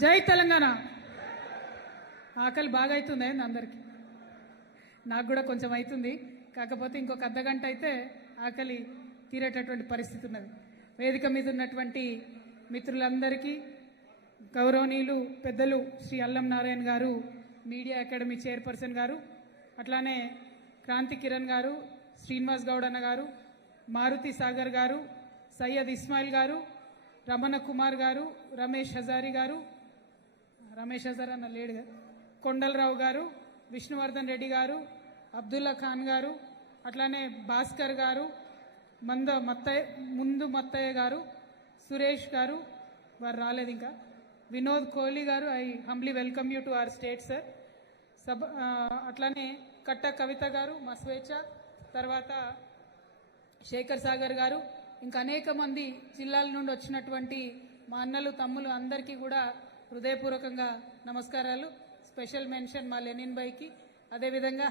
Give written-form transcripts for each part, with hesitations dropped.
జై తెలంగాణ. ఆకలి బాగా అవుతుంది అందరికి, నాకు కూడా కొంచెం అవుతుంది. కాకపోతే ఇంకొక అర్ధగంట అయితే ఆకలి తీరేటటువంటి పరిస్థితి ఉన్నది. వేదిక మీద ఉన్నటువంటి మిత్రులందరికీ, గౌరవనీయులు పెద్దలు శ్రీ అల్లం నారాయణ గారు, మీడియా అకాడమీ చైర్పర్సన్ గారు, అట్లానే క్రాంతి కిరణ్ గారు, శ్రీనివాస్ గౌడ్ అన్న గారు, మారుతి సాగర్ గారు, సయ్యద్ ఇస్మాయిల్ గారు, రమణ కుమార్ గారు, రమేష్ హజారీ గారు, రమేష్ హజార్ అన్న లేడుగా, కొండలరావు గారు, విష్ణువర్ధన్ రెడ్డి గారు, అబ్దుల్లా ఖాన్ గారు, అట్లానే భాస్కర్ గారు, ముందు మత్తయ్య గారు, సురేష్ గారు, వారు రాలేదు ఇంకా, వినోద్ కోహ్లీ గారు, I humbly welcome you to our state sir. అట్లానే కట్ట కవిత గారు, మా స్వేచ్ఛ, తర్వాత శేఖర్ సాగర్ గారు, ఇంకా అనేక మంది జిల్లాల నుండి వచ్చినటువంటి మా అన్నలు తమ్ములు అందరికీ కూడా హృదయపూర్వకంగా నమస్కారాలు. స్పెషల్ మెన్షన్ మా లెనిన్ బైకి, అదేవిధంగా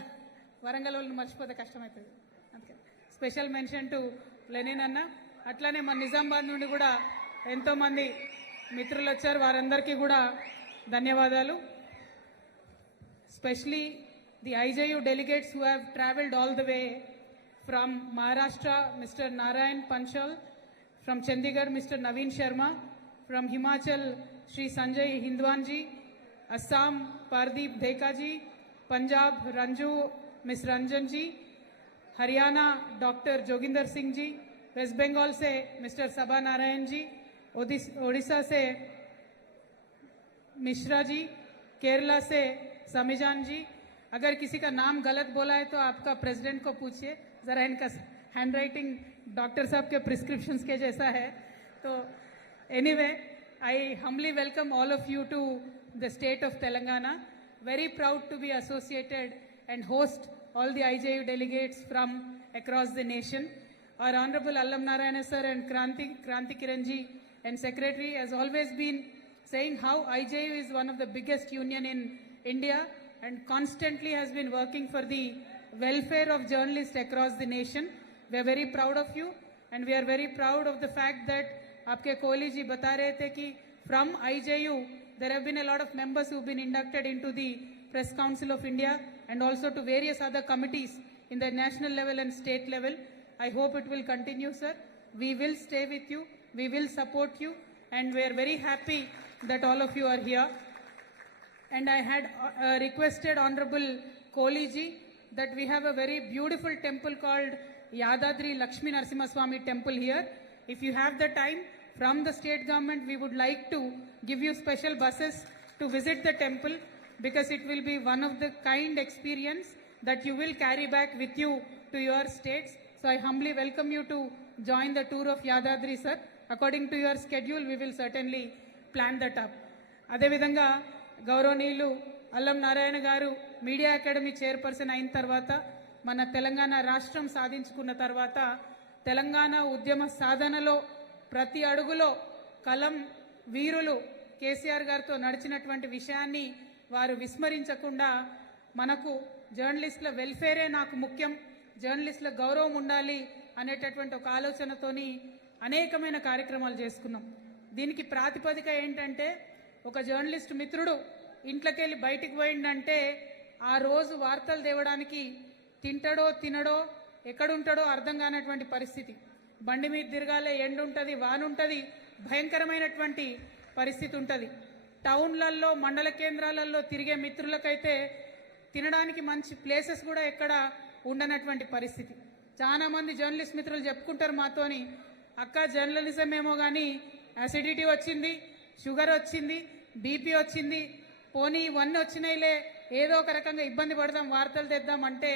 వరంగల్ వాళ్ళని మర్చిపోతే కష్టమవుతుంది, అందుకే స్పెషల్ మెన్షన్ టు లెనిన్ అన్న. అట్లానే మా నిజామాబాద్ నుండి కూడా ఎంతోమంది మిత్రులు వచ్చారు, వారందరికీ కూడా ధన్యవాదాలు. Especially the IJU delegates who have travelled all the way from Maharashtra, Mr. Narayan Panchal, from Chandigarh, Mr. Naveen Sharma, from Himachal, Shri Sanjay Hindwanji, Assam, Pardeep Dhekaji, Punjab, Ranju, Ms. Ranjan ji, Haryana, Dr. Joginder Singh ji, West Bengal से Mr. Sabha Narayan ji, Odisha से मिश्रा जी, केरला से समीजान जी. अगर किसी का नाम गलत बोला है तो आपका प्रेसिडेंट को पूछिए, जरा इनका हैंड राइटिंग डॉक्टर साहब के प्रिस्क्रिप्शंस के जैसा है. तो anyway, I humbly welcome all of you to the state of Telangana. Very proud to be associated and host all the IJU delegates from across the nation. Our Honorable Allam Narayana sir and Kranti Kiran ji and Secretary has always been saying how IJU is one of the biggest union in India and constantly has been working for the welfare of journalists across the nation. We are very proud of you and we are very proud of the fact that आपके कोहली जी बता रहे थे कि from IJU there have been a lot of members who have been inducted into the Press Council of India and also to various other committees in the national level and state level. I hope it will continue, sir. We will stay with you. We will support you. And we are very happy that all of you are here. And I had requested Honorable Kohli ji that we have a very beautiful temple called Yadadri Lakshmi Narasimha Swami temple here. If you have the time, from the state government, we would like to give you special buses to visit the temple, because it will be one of the kind experience that you will carry back with you to your states. So I humbly welcome you to join the tour of Yadadri, sir. According to your schedule, we will certainly plan that up. అదేవిధంగా గౌరవనీయులు అల్లం నారాయణ గారు media academy chairperson అయిన తర్వాత, మన తెలంగాణ రాష్ట్రం సాధించుకున్న తర్వాత, తెలంగాణ ఉద్యమ సాధనలో ప్రతి అడుగులో కలం వీరులు కేసీఆర్ గారితో నడిచినటువంటి విషయాన్ని వారు విస్మరించకుండా, మనకు జర్నలిస్టుల వెల్ఫేరే నాకు ముఖ్యం, జర్నలిస్టుల గౌరవం ఉండాలి అనేటటువంటి ఒక ఆలోచనతోని అనేకమైన కార్యక్రమాలు చేసుకున్నాం. దీనికి ప్రాతిపదిక ఏంటంటే, ఒక జర్నలిస్ట్ మిత్రుడు ఇంట్లోకి వెళ్ళి బయటికి పోయిందంటే ఆ రోజు వార్తలు తేవడానికి తింటాడో తినడో ఎక్కడుంటాడో అర్థం కానటువంటి పరిస్థితి. బండి మీద తిరగాలే, ఎండ ఉంటుంది, వానుంటుంది, భయంకరమైనటువంటి పరిస్థితి ఉంటుంది. టౌన్లలో మండల కేంద్రాలలో తిరిగే మిత్రులకైతే తినడానికి మంచి ప్లేసెస్ కూడా ఎక్కడ ఉండనటువంటి పరిస్థితి. చాలా మంది జర్నలిస్ట్ మిత్రులు చెప్పుకుంటారు మాతోని, అక్క జర్నలిజం ఏమో కానీ యాసిడిటీ వచ్చింది, షుగర్ వచ్చింది, బీపీ వచ్చింది, పోనీ ఇవన్నీ వచ్చినాయిలే, ఏదో ఒక రకంగా ఇబ్బంది పడదాం, వార్తలు తెద్దాం అంటే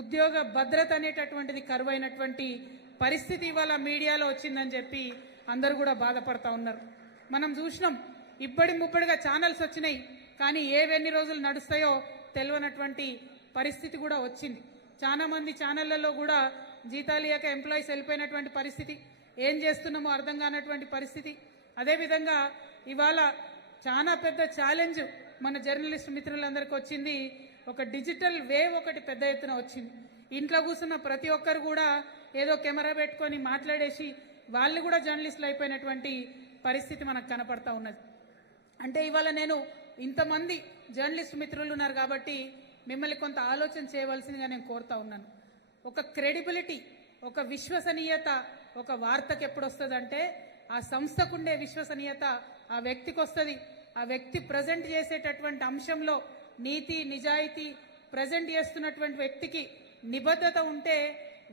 ఉద్యోగ భద్రత అనేటటువంటిది కరువైనటువంటి పరిస్థితి ఇవాళ మీడియాలో వచ్చిందని చెప్పి అందరూ కూడా బాధపడతా ఉన్నారు. మనం చూసినాం, ఇప్పటి ముప్పటిగా ఛానల్స్ వచ్చినాయి, కానీ ఏవెన్ని రోజులు నడుస్తాయో తెలియనటువంటి పరిస్థితి కూడా వచ్చింది. చాలా మంది ఛానళ్లలో కూడా జీతాలు ఇయ్యక ఎంప్లాయీస్ వెళ్ళిపోయినటువంటి పరిస్థితి, ఏం చేస్తున్నామో అర్థం కానటువంటి పరిస్థితి. అదేవిధంగా ఇవాళ చాలా పెద్ద ఛాలెంజ్ మన జర్నలిస్ట్ మిత్రులందరికీ వచ్చింది. ఒక డిజిటల్ వేవ్ ఒకటి పెద్ద ఎత్తున వచ్చింది. ఇంట్లో కూర్చున్న ప్రతి ఒక్కరు కూడా ఏదో కెమెరా పెట్టుకొని మాట్లాడేసి వాళ్ళు కూడా జర్నలిస్టులు అయిపోయినటువంటి పరిస్థితి మనకు కనపడతా ఉన్నది. అంటే ఇవాళ నేను ఇంతమంది జర్నలిస్ట్ మిత్రులు ఉన్నారు కాబట్టి మిమ్మల్ని కొంత ఆలోచన చేయవలసిందిగా నేను కోరుతా ఉన్నాను. ఒక క్రెడిబిలిటీ, ఒక విశ్వసనీయత ఒక వార్తకు ఎప్పుడు వస్తుందంటే ఆ సంస్థకుండే విశ్వసనీయత ఆ వ్యక్తికి వస్తుంది. ఆ వ్యక్తి ప్రజెంట్ చేసేటటువంటి అంశంలో నీతి నిజాయితీ ప్రజెంట్ చేస్తున్నటువంటి వ్యక్తికి నిబద్ధత ఉంటే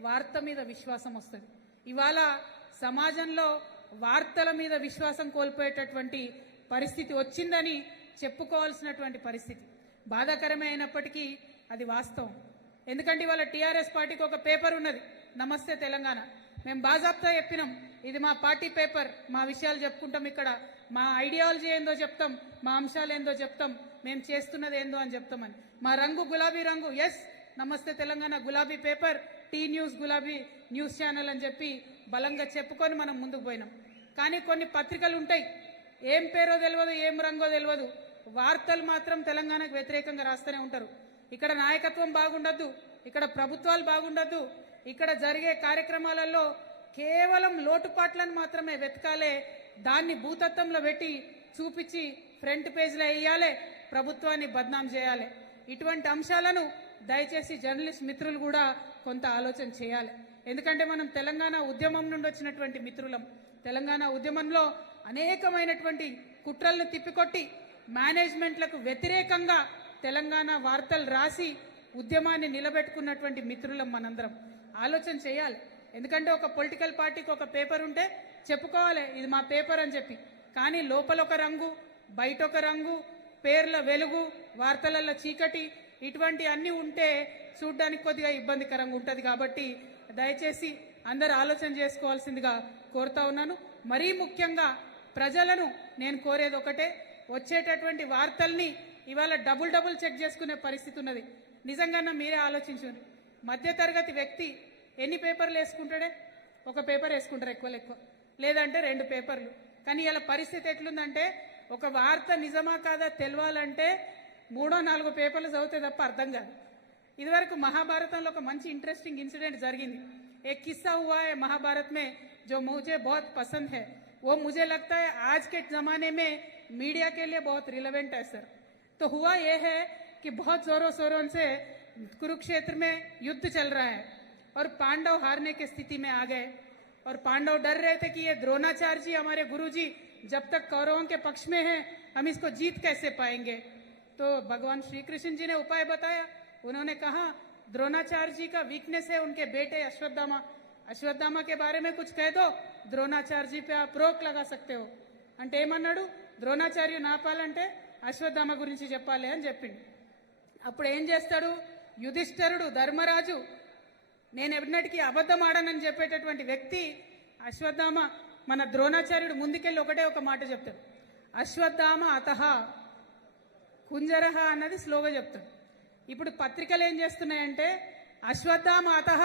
వార్త మీద విశ్వాసం వస్తుంది. ఇవాళ సమాజంలో వార్తల మీద విశ్వాసం కోల్పోయేటటువంటి పరిస్థితి వచ్చిందని చెప్పుకోవాల్సినటువంటి పరిస్థితి. బాధాకరమే అయినప్పటికీ అది వాస్తవం. ఎందుకంటే ఇవాళ టీఆర్ఎస్ పార్టీకి ఒక పేపర్ ఉన్నది, నమస్తే తెలంగాణ. మేము బాజాబ్తా చెప్పినాం, ఇది మా పార్టీ పేపర్, మా విషయాలు చెప్పుకుంటాం, ఇక్కడ మా ఐడియాలజీ ఏందో చెప్తాం, మా అంశాలు ఏందో చెప్తాం, మేము చేస్తున్నది ఏందో అని చెప్తామని. మా రంగు గులాబీ రంగు, ఎస్ నమస్తే తెలంగాణ గులాబీ పేపర్, టీ న్యూస్ గులాబీ న్యూస్ ఛానల్ అని చెప్పి బలంగా చెప్పుకొని మనం ముందుకు పోయినాం. కానీ కొన్ని పత్రికలు ఉంటాయి, ఏం పేరో తెలియదు, ఏం రంగో తెలియదు, వార్తలు మాత్రం తెలంగాణకు వ్యతిరేకంగా రాస్తూనే ఉంటారు. ఇక్కడ నాయకత్వం బాగుండద్దు, ఇక్కడ ప్రభుత్వాలు బాగుండద్దు, ఇక్కడ జరిగే కార్యక్రమాలలో కేవలం లోటుపాట్లను మాత్రమే వెతకాలే, దాన్ని భూతత్వంలో పెట్టి చూపించి ఫ్రంట్ పేజ్లో వేయాలి, ప్రభుత్వాన్ని బద్నాం చేయాలి. ఇటువంటి అంశాలను దయచేసి జర్నలిస్ట్ మిత్రులు కూడా కొంత ఆలోచన చేయాలి. ఎందుకంటే మనం తెలంగాణ ఉద్యమం నుండి వచ్చినటువంటి మిత్రులం. తెలంగాణ ఉద్యమంలో అనేకమైనటువంటి కుట్రలను తిప్పికొట్టి మేనేజ్మెంట్లకు వ్యతిరేకంగా తెలంగాణ వార్తలు రాసి ఉద్యమాన్ని నిలబెట్టుకున్నటువంటి మిత్రులం మనందరం. ఆలోచన చేయాలి. ఎందుకంటే ఒక పొలిటికల్ పార్టీకి ఒక పేపర్ ఉంటే చెప్పుకోవాలి ఇది మా పేపర్ అని చెప్పి, కానీ లోపల ఒక రంగు, బయట ఒక రంగు, పేర్ల వెలుగు, వార్తలలో చీకటి, ఇటువంటి అన్నీ ఉంటే చూడ్డానికి కొద్దిగా ఇబ్బందికరంగా ఉంటుంది. కాబట్టి దయచేసి అందరు ఆలోచన చేసుకోవాల్సిందిగా కోరుతా ఉన్నాను. మరీ ముఖ్యంగా ప్రజలను నేను కోరేది ఒకటే, వచ్చేటటువంటి వార్తల్ని ఇవాళ డబుల్ చెక్ చేసుకునే పరిస్థితి ఉన్నది. నిజంగా మీరే ఆలోచించండి, మధ్యతరగతి వ్యక్తి ఎన్ని పేపర్లు వేసుకుంటాడే? ఒక పేపర్ వేసుకుంటారు ఎక్కువ, లేదంటే 2 పేపర్లు. కానీ ఇలా పరిస్థితి ఎట్లుందంటే ఒక వార్త నిజమా కాదా తెలవాలంటే 3-4 పేపర్లు చదివితే తప్ప అర్థం కాదు. ఇదివరకు మహాభారతంలో ఒక మంచి ఇంట్రెస్టింగ్ ఇన్సిడెంట్ జరిగింది. एक किस्सा हुआ है महाभारत में जो मुझे बहुत पसंद है. वो मुझे लगता है आज के जमाने में मीडिया के लिए बहुत रिलेवेंट है सर. तो हुआ ये है कि बहुत जोरों शोरों से कुरुक्षेत्र में युद्ध चल रहा है और पांडव हारने की स्थिति में आ गए और पांडव डर रहे थे कि ये द्रोणाचार्य जी हमारे गुरुजी जब तक कौरवों के पक्ष में हैं हम इसको जीत कैसे पाएंगे. तो भगवान श्री कृष्ण जी ने उपाय बताया. उन्होंने कहा द्रोणाचार्य जी का वीकनेस है उनके बेटे अश्वत्थामा के बारे में कुछ कह दो, द्रोणाचार्य जी पे आप रोक लगा सकते हो. అంటే ఏమన్నాడు, ద్రోణాచార్య నాపాలంటే అశ్వత్థామ గురించి చెప్పాలి అని చెప్పిండు. అప్పుడు ఏం చేస్తాడు యుధిష్ఠిరుడు, ధర్మరాజు, నేను ఎన్నటికీ అబద్ధం ఆడనని చెప్పేటటువంటి వ్యక్తి అశ్వత్థామ, మన ద్రోణాచార్యుడు ముందుకెళ్ళి ఒకటే ఒక మాట చెప్తాడు, అశ్వత్థామ అతః కుంజరహ అన్నది స్లోగా చెప్తాడు. ఇప్పుడు పత్రికలు ఏం చేస్తున్నాయంటే అశ్వత్థామ అతః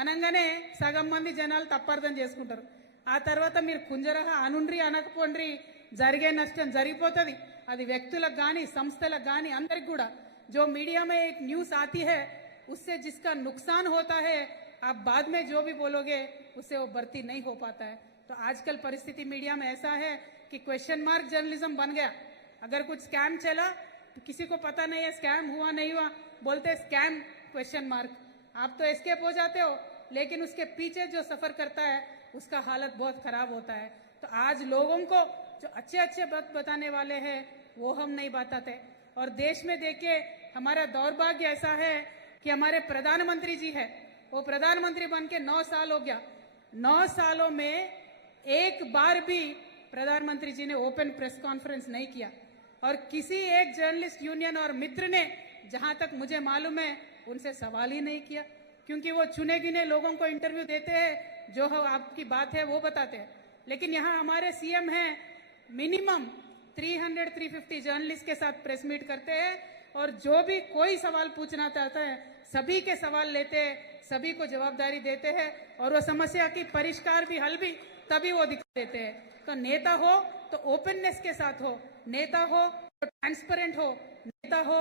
అనగానే సగం మంది జనాలు తప్పర్థం చేసుకుంటారు. ఆ తర్వాత మీరు కుంజరహ అనుండ్రి అనకపోండ్రి జరిగే నష్టం జరిగిపోతుంది. అది వ్యక్తులకు కానీ సంస్థలకు కానీ అందరికి కూడా. जो मीडिया में एक न्यूज आती है उससे जिसका नुकसान होता है आप बाद में जो भी बोलोगे उससे वो भर्ती नहीं हो पाता है. तो आजकल परिस्थिति मीडिया में ऐसा है कि क्वेश्चन मार्क जर्नलिज्म बन गया. अगर कुछ स्कैम चला तो किसी को पता नहीं है स्कैम हुआ नहीं हुआ, बोलते स्कैम क्वेश्चन मार्क. आप तो एस्केप हो जाते हो, लेकिन उसके पीछे जो सफर करता है उसका हालत बहुत खराब होता है. तो आज लोगों को जो अच्छे बात बताने वाले हैं वो हम नहीं बताते. और देश में देखिए हमारा दौर्भाग्य ऐसा है कि हमारे प्रधानमंत्री जी है, वो प्रधानमंत्री बन के 9 साल हो गया. 9 सालों में एक बार भी प्रधानमंत्री जी ने ओपन प्रेस कॉन्फ्रेंस नहीं किया और किसी एक जर्नलिस्ट यूनियन और मित्र ने जहां तक मुझे मालूम है उनसे सवाल ही नहीं किया, क्योंकि वो चुने गिने लोगों को इंटरव्यू देते हैं, जो आपकी बात है वो बताते हैं. लेकिन यहाँ हमारे सीएम हैं, मिनिमम 300-350 जर्नलिस्ट के साथ प्रेस मीट करते हैं और जो भी कोई सवाल पूछना चाहता है सभी के सवाल लेते हैं, सभी को जवाबदारी देते हैं और वो समस्या की परिष्कार भी हल भी तभी वो दिखा देते हैं. तो नेता हो तो ओपननेस के साथ हो, नेता हो तो ट्रांसपेरेंट हो, नेता हो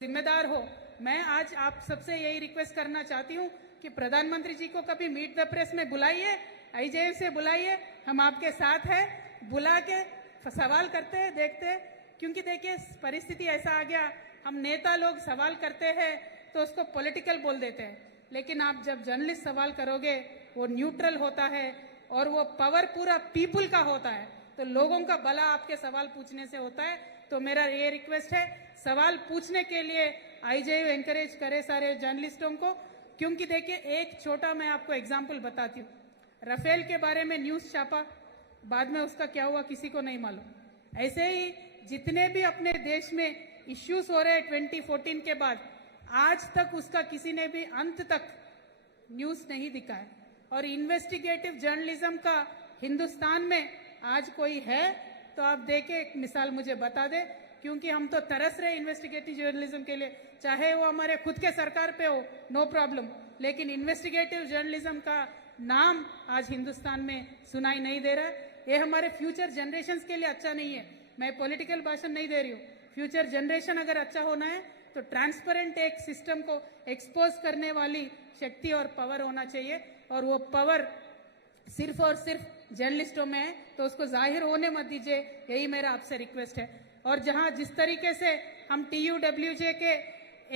जिम्मेदार हो. मैं आज आप सबसे यही रिक्वेस्ट करना चाहती हूँ कि प्रधानमंत्री जी को कभी मीट द प्रेस में बुलाइए, आईजेएफ से बुलाइए, हम आपके साथ हैं, बुला के सवाल करते हैं, देखते हैं क्योंकि देखिए परिस्थिति ऐसा आ गया, हम नेता लोग सवाल करते हैं तो उसको पॉलिटिकल बोल देते हैं, लेकिन आप जब जर्नलिस्ट सवाल करोगे वो न्यूट्रल होता है और वो पावर पूरा पीपुल का होता है, तो लोगों का भला आपके सवाल पूछने से होता है। तो मेरा ये रिक्वेस्ट है, सवाल पूछने के लिए आईजेयू एनकरेज करे सारे जर्नलिस्टों को, क्योंकि देखिए एक छोटा मैं आपको एग्जाम्पल बताती हूँ। राफेल के बारे में न्यूज छापा, बाद में उसका क्या हुआ किसी को नहीं मालूम। ऐसे ही जितने भी अपने देश में इश्यूज हो रहे 2014 के बाद, आज तक उसका किसी ने भी अंत तक न्यूज नहीं दिखा है। और इन्वेस्टिगेटिव जर्नलिज्म का हिंदुस्तान में आज कोई है तो आप देखे एक मिसाल मुझे बता दे, क्योंकि हम तो तरस रहे इन्वेस्टिगेटिव जर्नलिज्म के लिए, चाहे वो हमारे खुद के सरकार पे हो, नो प्रॉब्लम, लेकिन इन्वेस्टिगेटिव जर्नलिज्म का नाम आज हिंदुस्तान में सुनाई नहीं दे रहा है। ये हमारे फ्यूचर जनरेशंस के लिए अच्छा नहीं है। मैं पॉलिटिकल भाषण नहीं दे रही हूँ। फ्यूचर जनरेशन अगर अच्छा होना है तो ट्रांसपेरेंट एक सिस्टम को एक्सपोज करने वाली शक्ति और पावर होना चाहिए, और वो पावर सिर्फ और सिर्फ जर्नलिस्टों में है, तो उसको जाहिर होने मत दीजिए, यही मेरा आपसे रिक्वेस्ट है। और जहां जिस तरीके से हम TUWJ के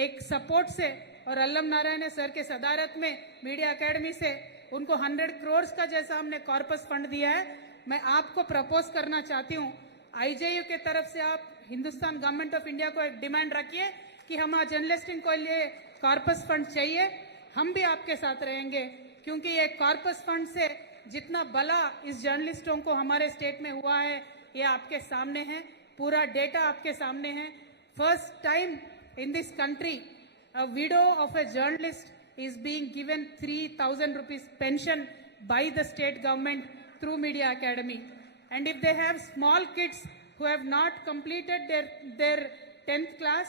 एक सपोर्ट से और अल्लम नारायण सर के सदारत में मीडिया एकेडमी से उनको 100 करोड़ का जैसा हमने कॉर्पस फंड दिया है, मैं आपको प्रपोज करना चाहती हूँ, आईजेयू के तरफ से आप हिंदुस्तान गवर्नमेंट ऑफ इंडिया को एक डिमांड रखिए कि हम जर्नलिस्टिंग को लिए कॉर्पस फंड चाहिए। हम भी आपके साथ रहेंगे, क्योंकि ये कॉर्पस फंड से जितना भला इस जर्नलिस्टों को हमारे स्टेट में हुआ है ये आपके सामने है, पूरा डेटा आपके सामने है। First time in this country a window of a journalist is being given 3,000 rupees pension by the state government through Media Academy. And if they have small kids who have not completed their 10th class,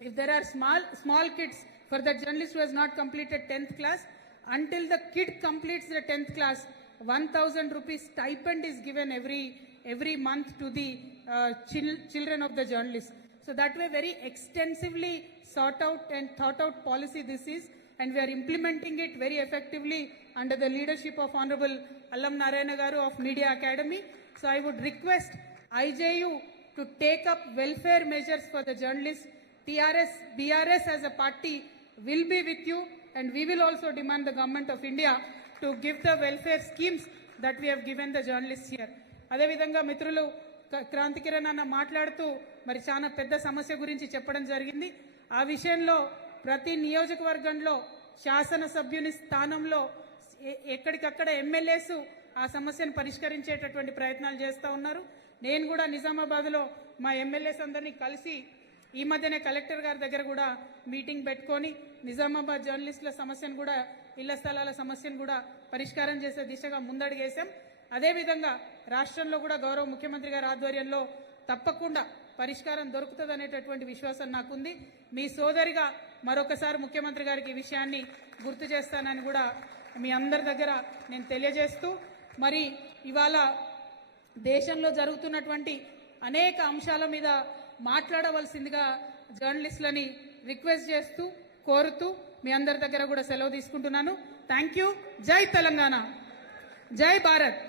if there are small kids for the journalist who has not completed 10th class, until the kid completes the 10th class, 1,000 rupees stipend is given every month to the children of the journalists. So that way very extensively sought out and thought out policy this is, and we are implementing it very effectively under the leadership of Honorable Allam Narayana Garu of Media Academy. So I would request IJU to take up welfare measures for the journalists. TRS, BRS as a party will be with you, and we will also demand the government of India to give the welfare schemes that we have given the journalists here. అదే విధంగా మిత్రులు క్రాంతి కిరణ్ అన్న మాట్లాడుతూ మరి చాలా పెద్ద సమస్య గురించి చెప్పడం జరిగింది. ఆ విషయంలో ప్రతి నియోజకవర్గంలో శాసనసభ్యుని స్థానంలో ఎక్కడికక్కడ ఎమ్మెల్యేస్ ఆ సమస్యను పరిష్కరించేటటువంటి ప్రయత్నాలు చేస్తూ ఉన్నారు. నేను కూడా నిజామాబాద్లో మా ఎమ్మెల్యేస్ అందరినీ కలిసి ఈ మధ్యనే కలెక్టర్ గారి దగ్గర కూడా మీటింగ్ పెట్టుకొని నిజామాబాద్ జర్నలిస్టుల సమస్యను కూడా, ఇళ్ల స్థలాల సమస్యను కూడా పరిష్కారం చేసే దిశగా ముందడుగేశాం. అదేవిధంగా రాష్ట్రంలో కూడా గౌరవ ముఖ్యమంత్రి గారి ఆధ్వర్యంలో తప్పకుండా పరిష్కారం దొరుకుతుందనేటటువంటి విశ్వాసం నాకుంది. మీ సోదరిగా మరొకసారి ముఖ్యమంత్రి గారికి ఈ విషయాన్ని గుర్తు చేస్తానని కూడా మీ అందరి దగ్గర నేను తెలియజేస్తూ, మరి ఇవాళ దేశంలో జరుగుతున్నటువంటి అనేక అంశాల మీద మాట్లాడవలసిందిగా జర్నలిస్టులని రిక్వెస్ట్ చేస్తూ కోరుతూ మీ అందరి దగ్గర కూడా సెలవు తీసుకుంటున్నాను. Thank you. జై తెలంగాణ, జై భారత్.